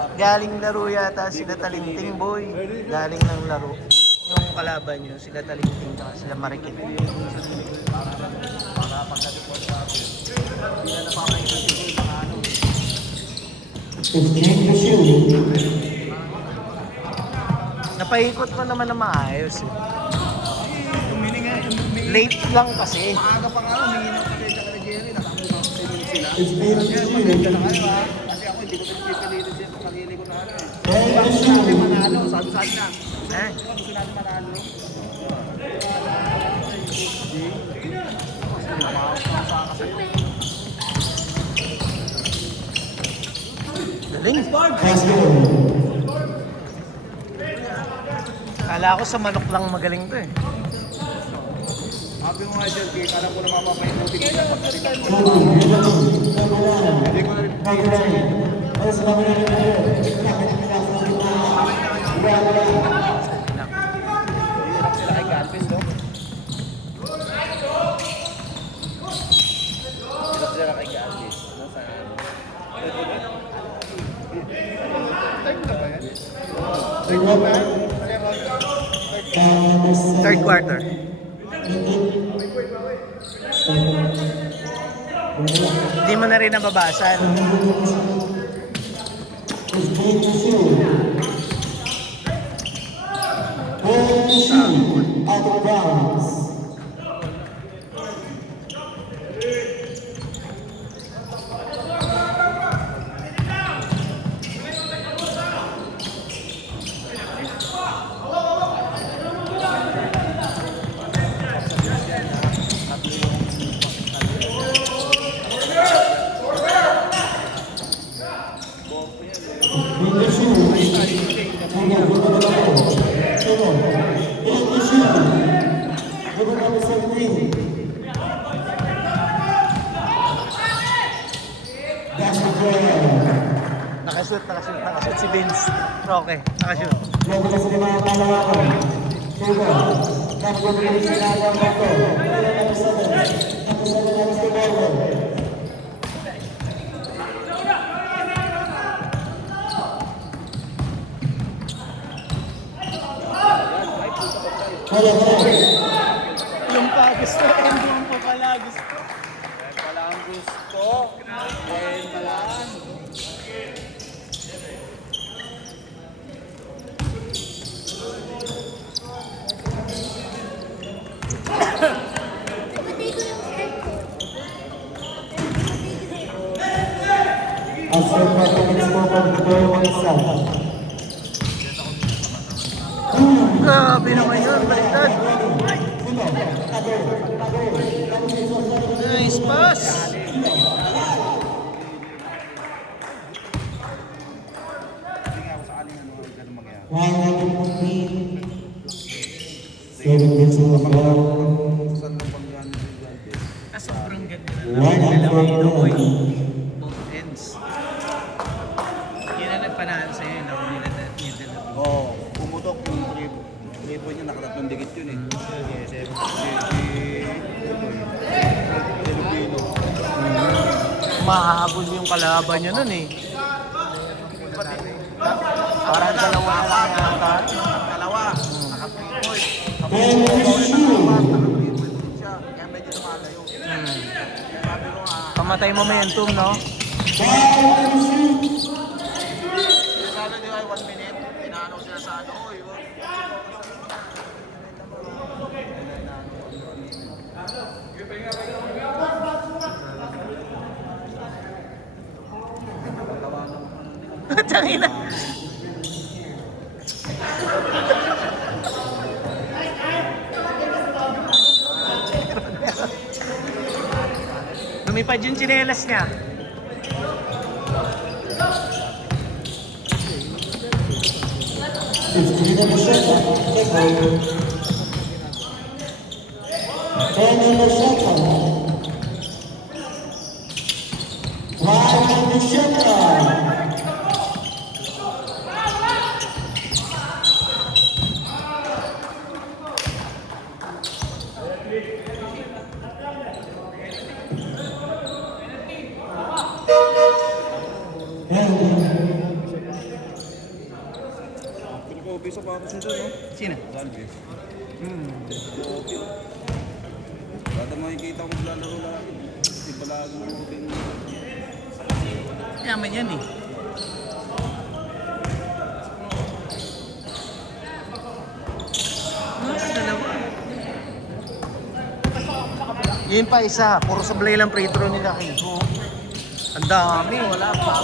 Galing laro yata sila Talinting Boy. Galing ng laro. Yung kalaban nyo, sila Talinting at sila Marikit. Napaikot mo naman na maayos eh. Late lang kasi. Maaga pa nga, humingi ng pasensya ka na Jerry. Nakakuha ko 7 minutes sila. Maganda na kayo ha. Kasi ako hindi ko pinipilitin siya sa sarili ko na ano eh. Gusto natin manalo, sabi na. Gusto natin manalo. Galing. Kala ko sa manok lang magaling to eh. Sabi mo nga Jerry, kala ko na mapapaikuti ko siya pagkaritan ko. Hindi ko na rin pinipilitin. Hirap sila kay Galvez, no? Hirap sila kay Galvez, no? Third quarter. Hindi mo na rin nababasan. Nakashoot si Vince Roque. Nakashoot. Yung pa gusto, yung pa pala gusto. Wala ang gusto. Wala ang Grabe naman yun, baliktad. Nice pass. Sobrang ganda na both ends. Yun ang nagpanaan sa'yo, no? Oo, pumutok yung tribo niya, nakatatlong dikit yun eh. Mahabol yung kalaban niya nun eh. Parang dalawa lang yata. Dalawa, naka-3-point. Kaya medyo lumalayo. Sabi ko nga, Pamatay momentum, no? sabi di ba 1 minute, inaano sila sa ano, Tangina. Lumipad yung tsinelas niya. Kobe sa patos nito, no? Sino? Galvez. Hmm. Kobe. Kada makikita ko maglalaro lagi. Hindi palagi mo Kobe. Yaman yan eh. Dalawa. Yun pa isa, puro sablay lang free throw nila kay Go. Ang dami, wala pa.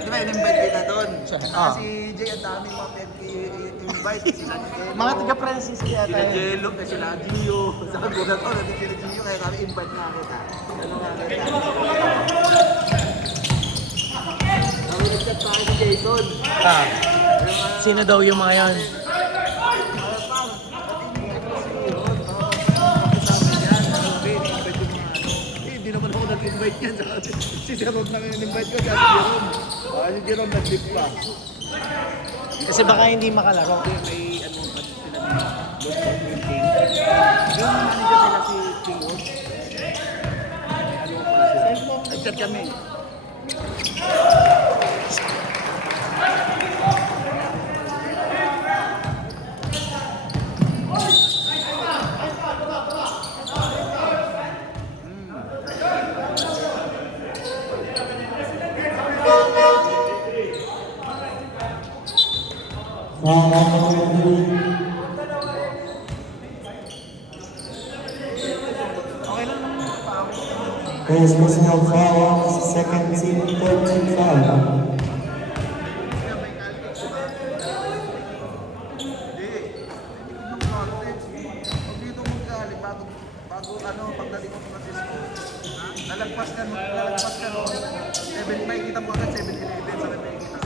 Di ba in-invite kita doon? Ah. Si Jay, ang daming mga invite. Sila Jello. Mga taga-Francis yata Sila yun. Jello, sila Gio. Sabi ko na to, natin sila Gio, kaya kami invite nga kita. Ano nga kita? Nag-chat sa akin si Jason. Ah. Sino daw yung mga yan? Hindi naman ako nag-invite yan. Si Jerome na invite ko, si Jerome. Si Jerome nag-lip pa. Kasi baka hindi makalaro. May ano sila ni Local Printing. Yung manager nila si King Wood. May ano pa sila. Nag-chat kami. Okay lang naman. There's personal foul, second team, third team foul. Dito mo galing bago ano pagdating mo sa Francisco. Lalagpas ka no. 7 kita mo agad 7-Eleven sa may kita.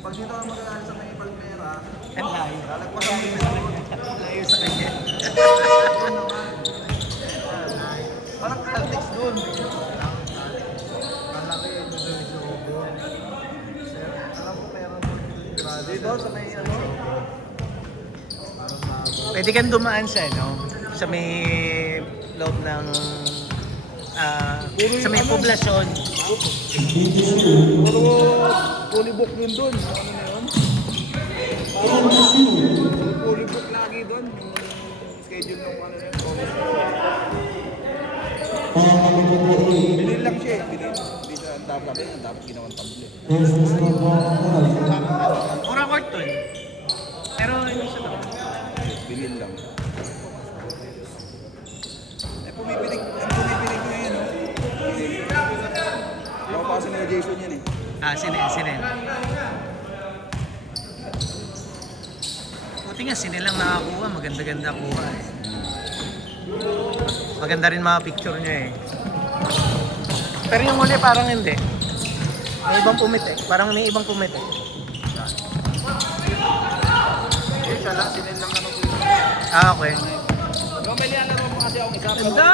Pag dito ka magaling sa may Palmera, Ang layo. lalagpas ka mo Layo sa kanya. parang Caltex doon. Alam ko meron dito sa may ano. Pwede kang dumaan sa ano, sa may loob ng sa may poblasyon. Puro fully-book yun doon. Ano na yun? Fully-book lagi doon. Yung schedule ng ano na yun. Bilhin lang siya eh. Bilhin. Hindi siya ang dapat eh. Ang dapat ginawang table. There's personal foul. Mura court to eh. Pero hindi siya to. Bilhin lang. Eh pumipilig. Ang pumipilig ko yun. Napapasa ni Jason yan eh. Sine. Buti nga, sine lang nakakuha. Maganda-ganda kuha eh. Maganda rin mga picture niya eh. Pero yung huli parang hindi. May ibang pumit eh. Parang may ibang pumit eh. Eh siya lang. Sinin lang naman ko yun. Okay. Romel yan naman mo kasi akong isa. Ganda!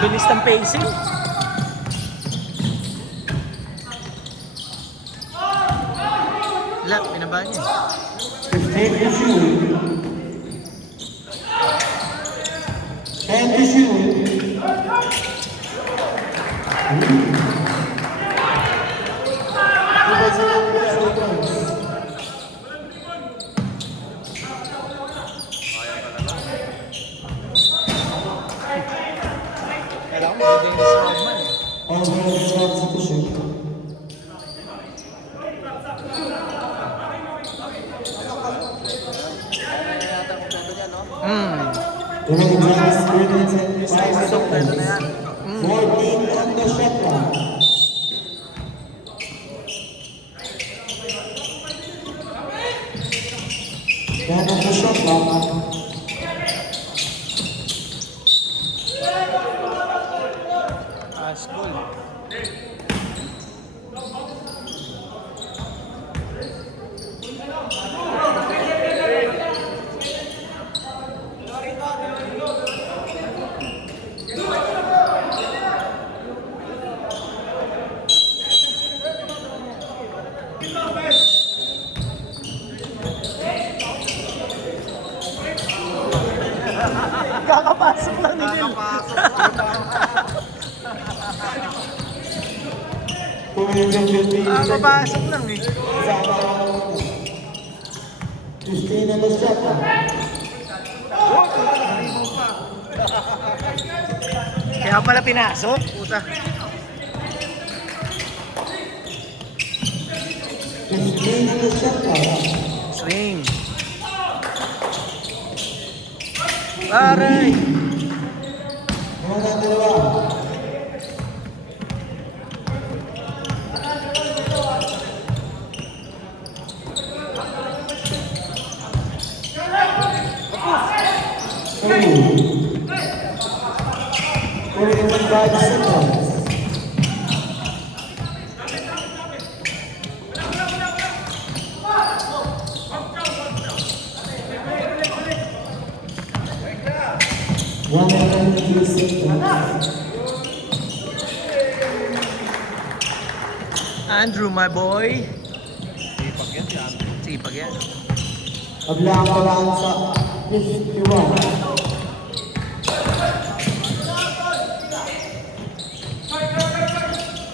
Bilis ng pacing. Wala, binaba niya. 15 to shoot. 10 to shoot. Dennis Rodman. Overall result sufficient. Kaya yata kung gano'n yan, no? Remaining times 3 minutes and 5 Ito na seconds. yan. 14 on the shot clock. Then on the shot clock. Pass goal. Kakapasok lang ni Neil. Kakapasok lang eh. 15 on the shot clock. Kaya pala pinasok. Puta. 15 on the shot clock. Swing. Aray! Mga dalawa. Three. 45 seconds. One minute and 2 seconds. Andrew, my boy. Sipag yan, yan. Sipag yan. Kablang pa lang sa 51.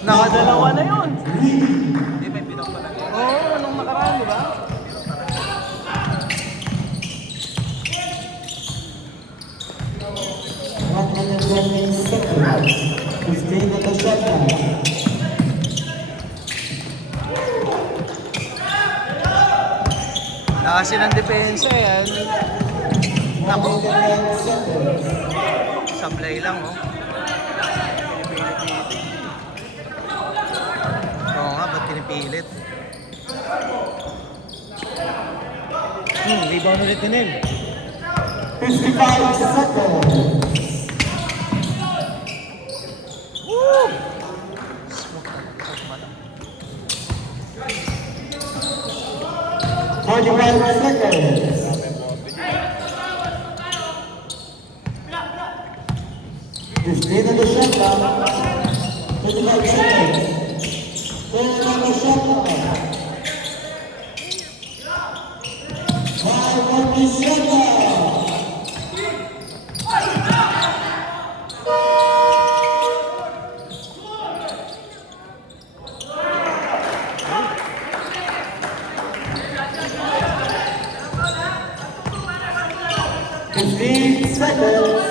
Nakadalawa na yun. Hindi, may pinang pala. Oo, nung nakaraan, di ba? One minute and 20 seconds. 15 on the shot clock. Nakasin ang depensa yan. Nako, 1 minute and 10 seconds. sablay lang oh. Oo nga, ba't pinipilit? Rebound ulit ni Neil. 55 seconds. Woo! Smoke na. Smoke mata. 45 seconds. Fifteen on the shot clock. 25 seconds. 10 on the shot clock. 5 on the shot clock. Seconds.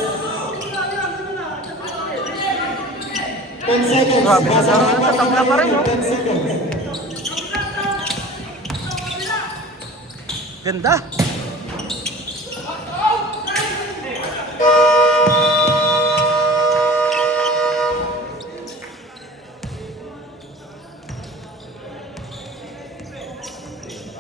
10 seconds. Grabe na sa tatangla pa rin, no? 10 seconds. Ganda.